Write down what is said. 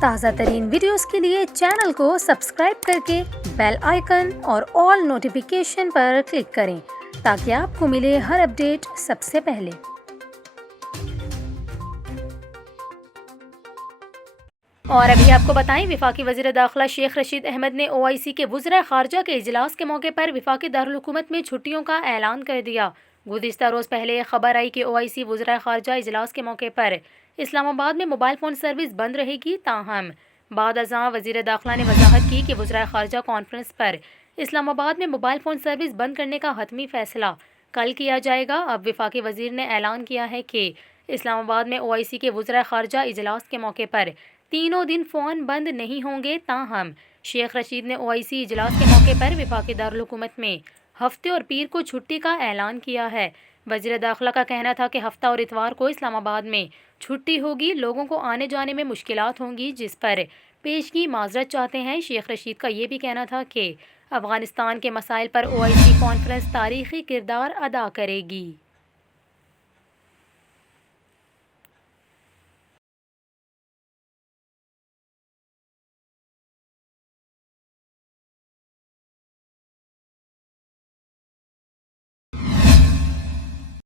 تازہ ترین ویڈیوز کے لیے چینل کو سبسکرائب کر کے بیل آئیکن اور آل نوٹیفیکیشن پر کلک کریں تاکہ آپ کو ملے ہر اپڈیٹ سب سے پہلے۔ اور ابھی آپ کو بتائیں، وفاقی وزیر داخلہ شیخ رشید احمد نے OIC کے وزرائے خارجہ کے اجلاس کے موقع پر وفاقی دارالحکومت میں چھٹیوں کا اعلان کر دیا۔ گزشتہ روز پہلے خبر آئی کہ OIC وزرائے خارجہ اجلاس کے موقع پر اسلام آباد میں موبائل فون سروس بند رہے گی، تاہم بعد ازاں وزیر داخلہ نے وضاحت کی کہ وزرائے خارجہ کانفرنس پر اسلام آباد میں موبائل فون سروس بند کرنے کا حتمی فیصلہ کل کیا جائے گا۔ اب وفاقی وزیر نے اعلان کیا ہے کہ اسلام آباد میں OIC کے وزرائے خارجہ اجلاس کے موقع پر تینوں دن فون بند نہیں ہوں گے، تاہم شیخ رشید نے OIC اجلاس کے موقع پر وفاقی دارالحکومت میں ہفتے اور پیر کو چھٹی کا اعلان کیا ہے۔ وزیر داخلہ کا کہنا تھا کہ ہفتہ اور اتوار کو اسلام آباد میں چھٹی ہوگی، لوگوں کو آنے جانے میں مشکلات ہوں گی، جس پر پیشگی معذرت چاہتے ہیں۔ شیخ رشید کا یہ بھی کہنا تھا کہ افغانستان کے مسائل پر OIC کانفرنس تاریخی کردار ادا کرے گی۔